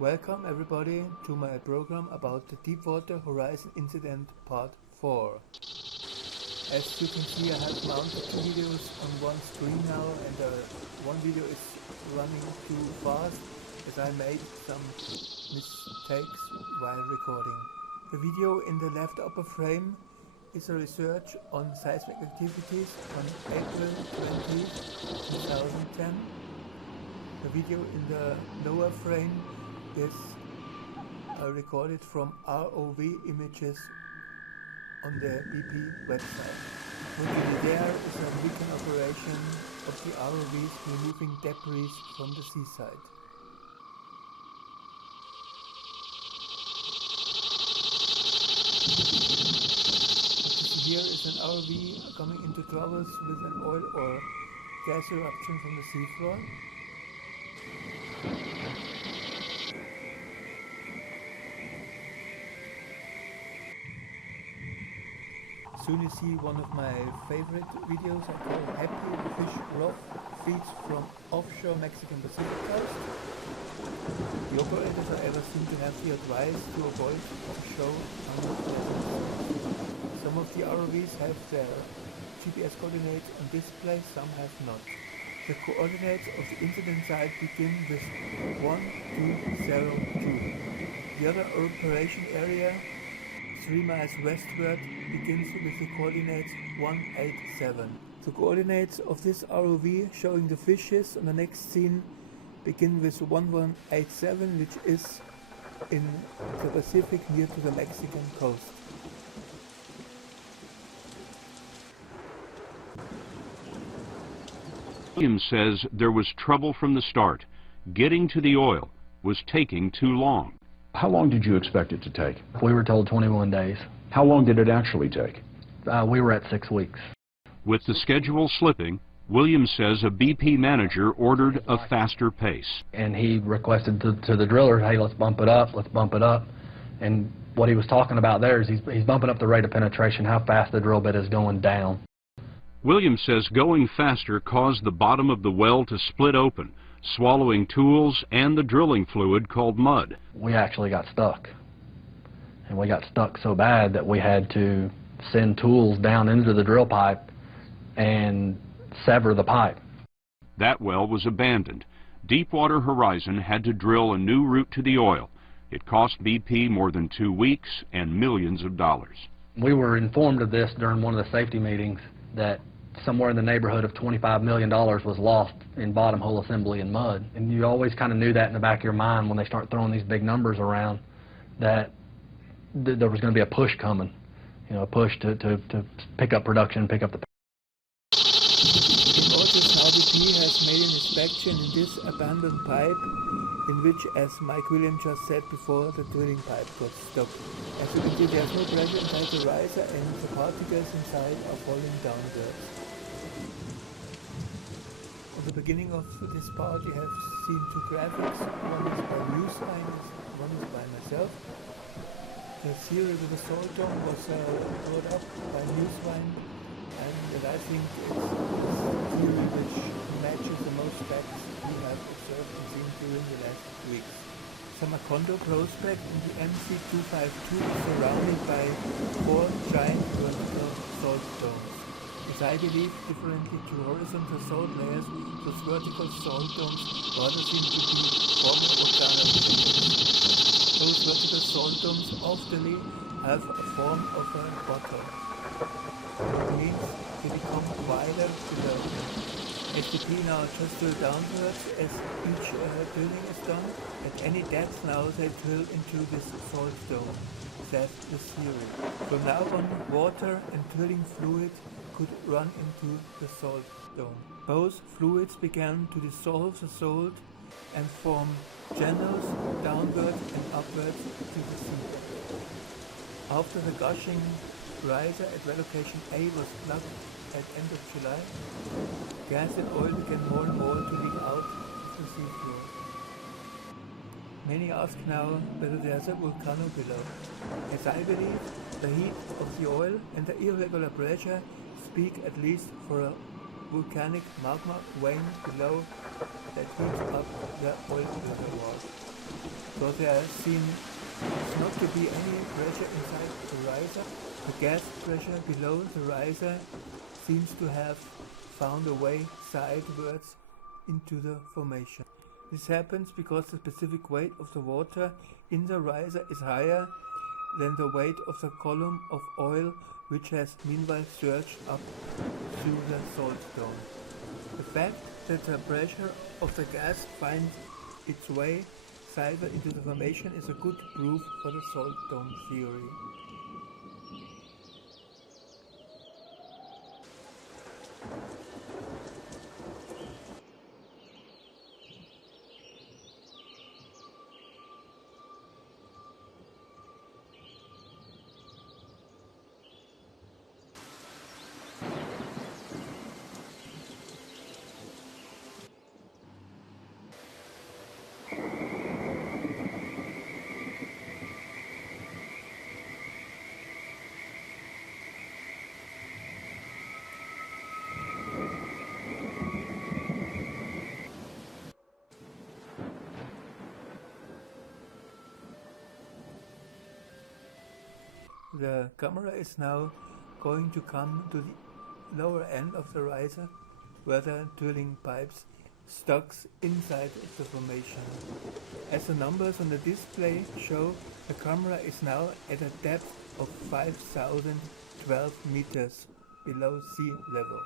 Welcome everybody to my program about the Deepwater Horizon incident part 4. As you can see, I have mounted 2 videos on one screen now, and one video is running too fast as I made some mistakes while recording. The video in the left upper frame is a research on seismic activities on April 20, 2010. The video in the lower frame is recorded from ROV images on the BP website. What you see there is a weekend operation of the ROVs removing debris from the seaside. What you see here is an ROV coming into troubles with an oil or gas eruption from the seafloor. Soon you see one of my favorite videos I call Happy Fish Rock Feeds from offshore Mexican Pacific coast. The operators however seem to have the advice to avoid offshore unpleasant. Some of the ROVs have their GPS coordinates on display, some have not. The coordinates of the incident site begin with 1202. The other operation area 3 miles westward begins with the coordinates 187. The coordinates of this ROV showing the fishes on the next scene begin with 1187, which is in the Pacific near to the Mexican coast. Williams says there was trouble from the start. Getting to the oil was taking too long. How long did you expect it to take? We were told 21 days. How long did it actually take? We were at 6 weeks. With the schedule slipping, Williams says a BP manager ordered a faster pace. And he requested to the driller, hey, let's bump it up, let's bump it up. And what he was talking about there is he's bumping up the rate of penetration, how fast the drill bit is going down. Williams says going faster caused the bottom of the well to split open, swallowing tools and the drilling fluid called mud. We actually got stuck. And we got stuck so bad that we had to send tools down into the drill pipe and sever the pipe. That well was abandoned. Deepwater Horizon had to drill a new route to the oil. It cost BP more than 2 weeks and millions of dollars. We were informed of this during one of the safety meetings that somewhere in the neighborhood of $25 million was lost in bottom hole assembly and mud. And you always kind of knew that in the back of your mind when they start throwing these big numbers around, that there was going to be a push coming, you know, a push to pick up production, pick up the... In August, BP has made an inspection in this abandoned pipe, in which, as Mike Williams just said before, the drilling pipe got stuck. As you can see, there's no pressure inside the riser and the particles inside are falling downwards. At the beginning of this part you have seen 2 graphics, one is by Newsline, one is by myself. The theory with the salt dome was brought up by Newsline, and I think it's a theory which matches the most facts we have observed and seen during the last weeks. The Macondo prospect in the MC252 is surrounded by 4 giant vertical salt domes. As I believe, differently to horizontal salt layers, those vertical salt domes rather seem to be former volcanic layers. Those vertical salt domes often have a form of a bottle. It means they become wider below. SDP now just drill downwards as each drilling is done. At any depth now they drill into this salt dome. That's the theory. From now on, water and drilling fluid could run into the salt dome. Both fluids began to dissolve the salt and form channels downwards and upwards to the sea. After the gushing riser at well location A was plugged at end of July, gas and oil began more and more to leak out of the seafloor. Many ask now whether there's a volcano below. As I believe, the heat of the oil and the irregular pressure speak at least for a volcanic magma vein below that heats up the oil reservoir. because there seems not to be any pressure inside the riser. The gas pressure below the riser seems to have found a way sidewards into the formation. This happens because the specific weight of the water in the riser is higher than the weight of the column of oil, which has meanwhile surged up through the salt dome. The fact that the pressure of the gas finds its way sideward into the formation is a good proof for the salt dome theory. The camera is now going to come to the lower end of the riser where the drilling pipes stocks inside of the formation. As the numbers on the display show, the camera is now at a depth of 5,012 meters below sea level.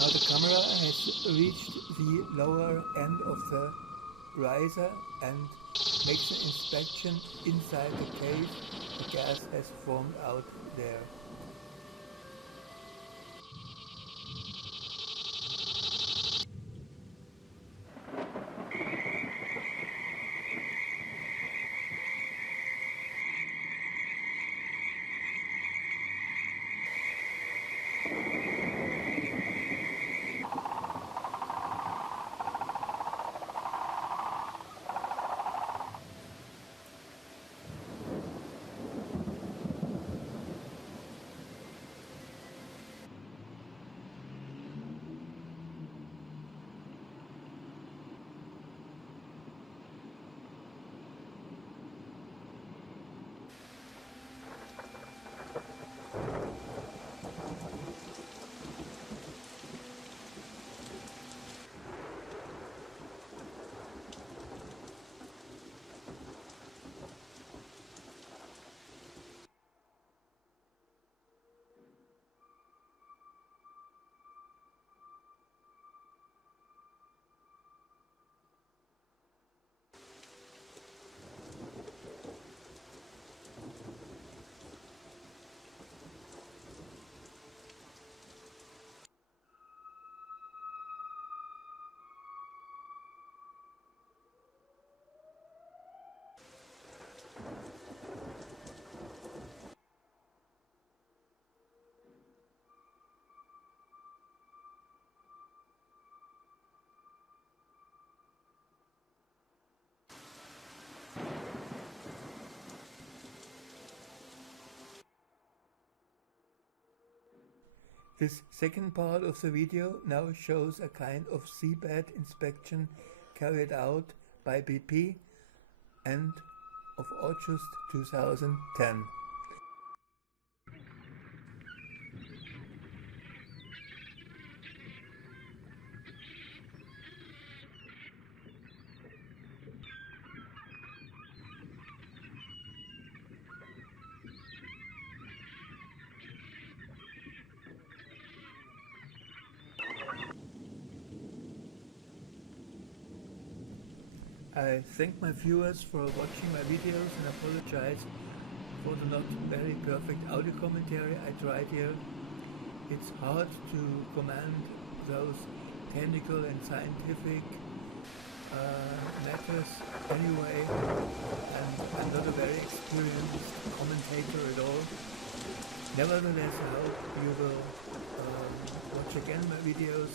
Now the camera has reached the lower end of the riser and makes an inspection inside the cave the gas has formed out there. This second part of the video now shows a kind of seabed inspection carried out by BP end of August 2010. I thank my viewers for watching my videos and apologize for the not very perfect audio commentary I tried here. It's hard to command those technical and scientific matters anyway, and I'm not a very experienced commentator at all. Nevertheless, I hope you will watch again my videos,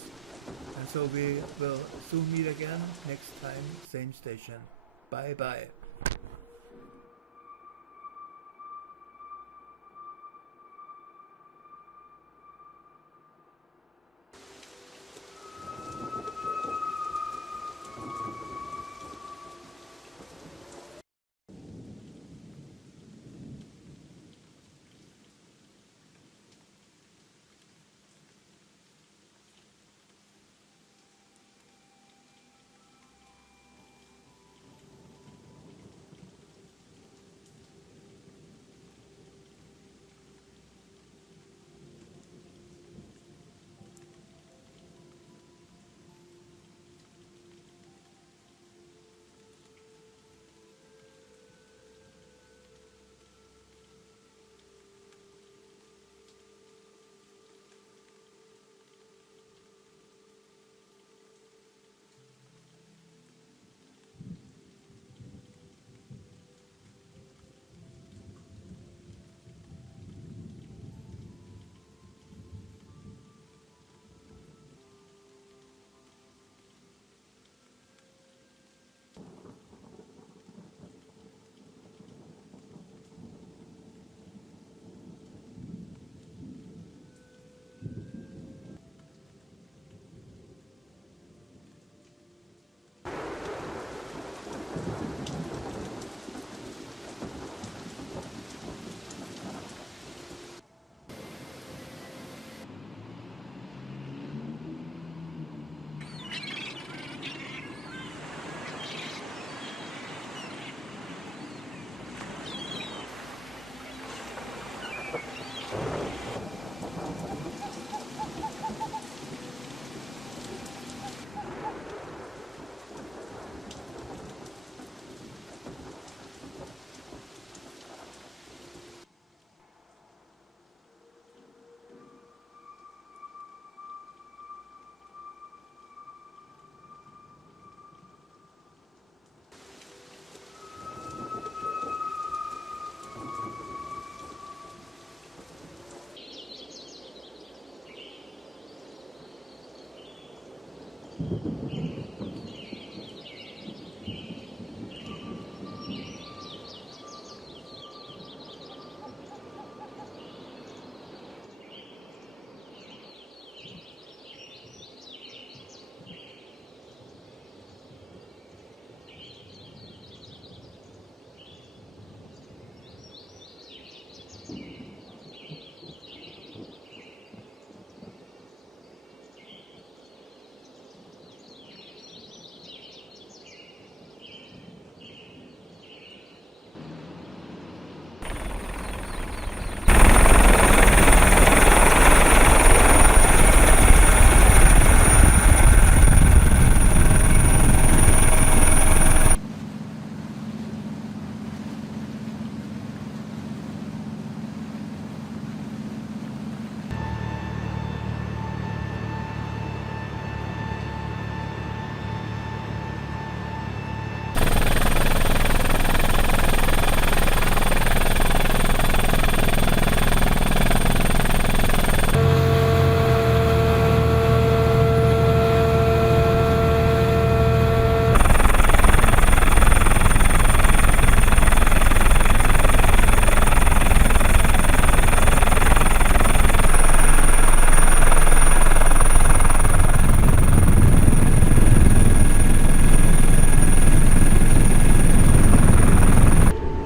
and so we will soon meet again next time, same station. Bye bye.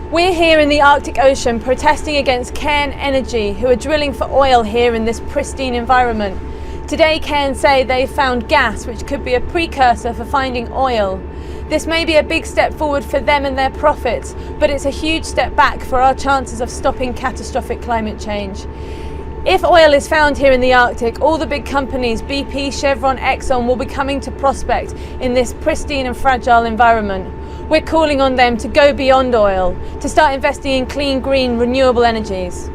We're here in the Arctic Ocean protesting against Cairn Energy, who are drilling for oil here in this pristine environment. Today Cairn say they've found gas which could be a precursor for finding oil. This may be a big step forward for them and their profits, but it's a huge step back for our chances of stopping catastrophic climate change. If oil is found here in the Arctic, all the big companies, BP, Chevron, Exxon, will be coming to prospect in this pristine and fragile environment. We're calling on them to go beyond oil, to start investing in clean, green, renewable energies.